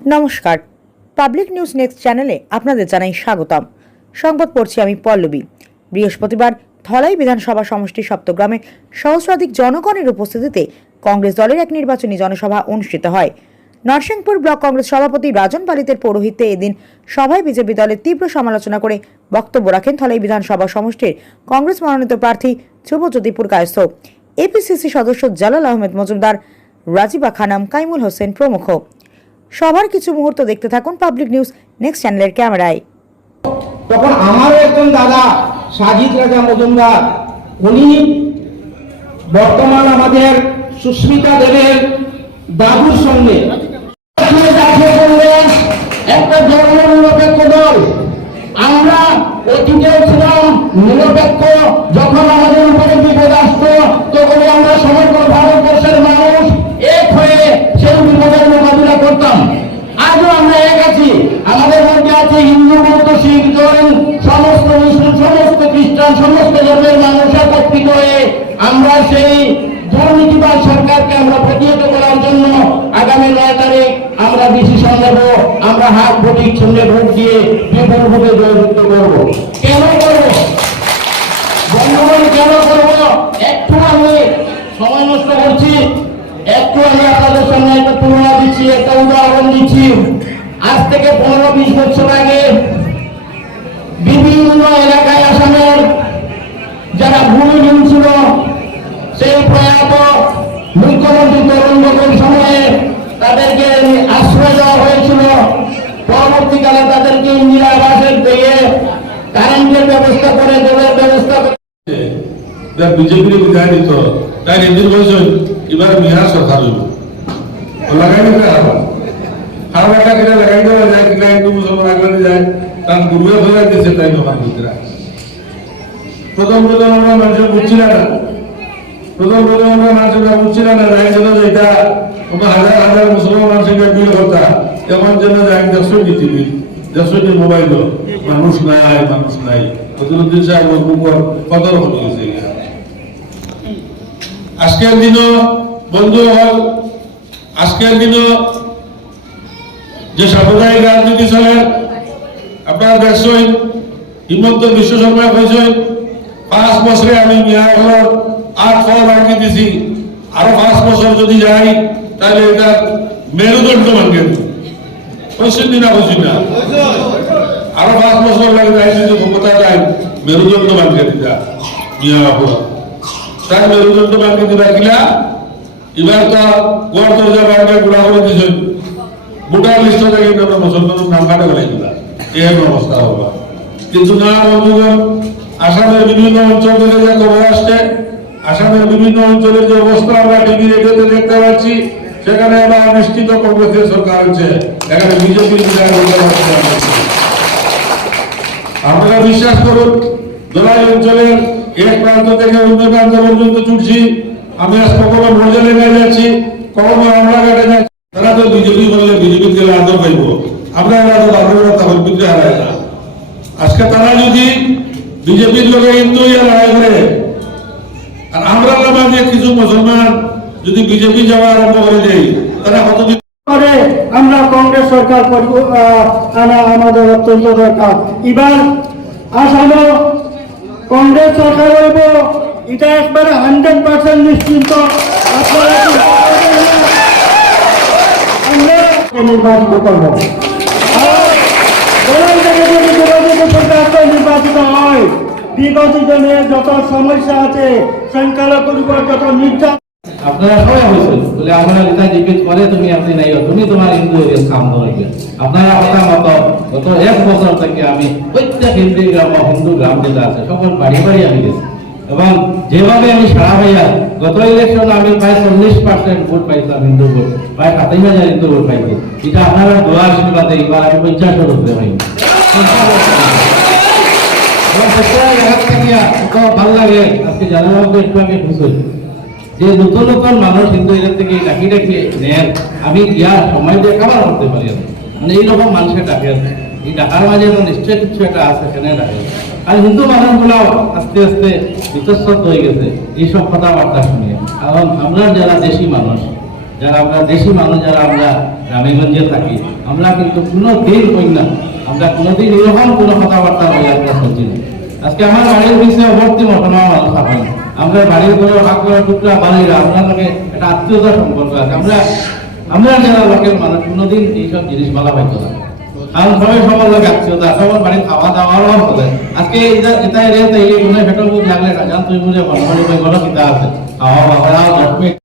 নমস্কার, public news next চ্যানেলে আপনাদের জানাই স্বাগতম। সংবাদ পড়ছি আমি পল্লবী। বৃহস্পতিবার ধলাই বিধানসভা সমষ্টির সপ্তগ্রামে সহস্রাধিক জনগণের উপস্থিতিতে কংগ্রেস দলের এক নির্বাচনী জনসভা অনুষ্ঠিত হয়। নরসিংপুর ব্লক কংগ্রেস সভাপতি রাজন পালিতের পৌরোহিত্যে এদিন সভায় বিজেপি দলের তীব্র সমালোচনা করে বক্তব্য রাখেন ধলাই বিধানসভা সমষ্টির কংগ্রেস মনোনীত প্রার্থী ধ্রুবজ্যোতিপুর কায়স্থ, এপিসিসি সদস্য জালাল আহমেদ মজুমদার, রাজিবা খানম, কাইমুল হোসেন প্রমুখ। সবার কিছু মুহূর্ত দেখতে থাকুন পাবলিক নিউজ নেক্সট চ্যানেলের ক্যামেরায়। তখন আমারও একজন দাদা সাজিদ রাজা মজুমদার, উনি বর্তমান আমাদের সুস্মিতা দেবের দাদুর সঙ্গে একটা ধর্মনিরপেক্ষ দল। আমরা অতীতেও ছিলাম নিরপেক্ষ। যখন আমাদের উপরে বিপদ আসতো তখন আমরা সমগ্র ভারতবর্ষের মানুষ এক হয়ে সেই বিপদের মোকাবিলা করতাম। আজও আমরা এক আছি। আমাদের মধ্যে আছে হিন্দু, বৌদ্ধ, শিখ, জৈন, সমস্ত মুসলিম, সমস্ত খ্রিস্টান, সমস্ত ধর্মের মানুষ একত্রিত হয়ে আমরা সেই দুর্নীতিবাদ সরকারকে আমরা প্রতিহত করার জন্য আগামী 9 তারিখ আমরা ডিসিশন নেব। আমরা হাত ভোটিং শূন্য ভোট দিয়ে বিপুলভাবে জয়যুক্ত করব। কেন করব বন্ধুগণ, কেন করব? একটু আমি সময় নষ্ট করছি, একটু আমি আপনাদের সামনে একটা তুলনা দিচ্ছি, একটা উদাহরণ দিচ্ছি। আজ থেকে 15-20 বছর আগে বিভিন্ন এলাকায় আসামের যারা ভূমিহীন ছিল, সেই প্রয়াত মুখ্যমন্ত্রী তরুণ গগৈর সময়ে তাদেরকে আশ্রয় দেওয়া হয়েছিল। পরবর্তীকালে তাদেরকে ইন্দিরা আবাসের দিয়ে কারেন্টের ব্যবস্থা করে, জলের ব্যবস্থা করে বিজেপির বিদায় দিত। তাই এদিন বলছেন এবার বিহার সরকার হইব লাগাই দিতে হারবাটা কিনা লাগাই দেওয়া যায় কিনা হিন্দু মুসলমান আগে যায় তার গুরুয়ে ধরে দিচ্ছে। তাই দোকান ভিতরে প্রথম আমরা মানুষের বুঝছিলাম না, আমরা মানুষের বুঝছিলাম না। রায় যেন যেটা তোমার হাজার হাজার মুসলমান মানুষের বিল কথা এমন জন্য যায় 150টি টিভি, 150টি মোবাইল, মানুষ নাই প্রতিনিধি সাহেব কদর হয়ে গেছে। আজকের দিনও বন্ধু হল, আজকের দিনও যে সাম্প্রদায়িক রাজনীতি চলে আপনারা দেখছেন। হিমন্ত বিশ্ব শর্মা কইছেন 5 বছরে আমি মিয়া হল 8 ফল রাখি দিছি, আরো 5 বছর যদি যাই তাহলে এটা মেরুদণ্ড ভাঙে কইছেন না, কইছেন না? আরো 5 বছর লাগে যাইছে যে ক্ষমতা যায় মেরুদণ্ড ভাঙে দিতা মিয়া হল। তাই মেরুদণ্ড ভাঙে দিবা কিলা এবার তো গড় দরজা ভাঙে গুড়া করে দিছেন। ভোটার লিস্ট থেকে আমরা মুসলমানের নাম কাটা বলাই দিলা, এরকম অবস্থা হবা। কিন্তু না বন্ধুগণ, আসামের বিভিন্ন অঞ্চল থেকে যে খবর আসছে, আসামের বিভিন্ন অঞ্চলের যে অবস্থা আমরা টিভি রেডিওতে দেখতে পাচ্ছি, সেখানে আবার নিশ্চিত কংগ্রেসের সরকার হচ্ছে, এখানে বিজেপির বিদায় করতে পারছে। আপনারা বিশ্বাস করুন, ধলাই অঞ্চলের এক প্রান্ত থেকে অন্য প্রান্ত পর্যন্ত ছুটছি। আমি আজ কখনো মর্যাদা নিয়ে যাচ্ছি, কখনো আমরা ঘাটে যাচ্ছি। তারা তো বিজেপি বললে বিজেপির গেলে আদর পাইব, আমরা তো বাংলা তখন বিদ্রোহ হারায় না। আজকে তারা যদি বিজেপির লোকে হিন্দু লড়াই করে আর আমরা মাঝে কিছু মুসলমান যদি বিজেপি যাওয়া আরম্ভ করে দেয়, তারা কতদিন করে আমরা কংগ্রেস সরকার আনা আমাদের অত্যন্ত দরকার। এবার আসামে কংগ্রেস সরকার হইব, এটা একবারে 100% নিশ্চিন্ত। আপনারা নির্বাচিত করব, নির্বাচিত হয় বিগত দিনে যত সমস্যা আছে, সংখ্যালঘুর উপর যত নির্যাতন। আপনারা সবাই হয়েছেন বলে আমরা যেটা জিজ্ঞেস করে তুমি আপনি নাই, তুমি তোমার হিন্দু কাম করবে। আপনারা কথা মতো গত 1 বছর থেকে আমি প্রত্যেক হিন্দু গ্রাম, হিন্দু গ্রাম যেটা আছে সকল বাড়ি বাড়ি আমি গেছি এবং যেভাবে আমি সারা ভাইয়া গত ইলেকশন আমি প্রায় 40% ভোট পাইছিলাম, হিন্দু ভোট প্রায় 27,000 হিন্দু ভোট পাইছি। এটা আপনারা দোয়া আশীর্বাদে এবার আমি 50 করতে পারি। ভালো লাগে আজকে জানাবো একটু আগে খুশি যে নতুন নতুন মানুষ কিন্তু এদের থেকে ডাকি নেন। আমি গিয়া সময় দিয়ে কাবার করতে পারি, মানে এইরকম মানুষের ডাকে এই ডাকার মাঝে নিশ্চয় কিছু একটা আছে, সেখানে ডাকে। আর হিন্দু মানুষগুলো আস্তে আস্তে বিতস্ত হয়ে গেছে এইসব কথাবার্তা শুনে। কারণ আমরা যারা দেশি মানুষ, যারা আমরা দেশি মানুষ, যারা আমরা গ্রামেগঞ্জে থাকি, আমরা কিন্তু কোনো দিন হই না, আমরা কোনোদিন এরকম কোনো কথাবার্তা হই আমরা শুনছি না। আজকে আমার বাড়ির বিষয়ে ভর্তি ঘটনা মানুষ থাকেন, আমরা বাড়ির করে ভাগ করে টুকরা বাড়ির আপনার লোকে একটা আত্মীয়তার সম্পর্ক আছে। আমরা যারা লোকের মানুষ কোনোদিন এইসব জিনিস বলা হয়তো না, কারণ সবাই সবার লোক আত্মীয়তা, সবার বাড়ি খাওয়া দাওয়ারও হবে। আজকে এটাই রে তাই কোনো ফেটল লাগলে রাজান তুই বুঝে বনমালি বই বলো কিতা আছে খাওয়া বাবা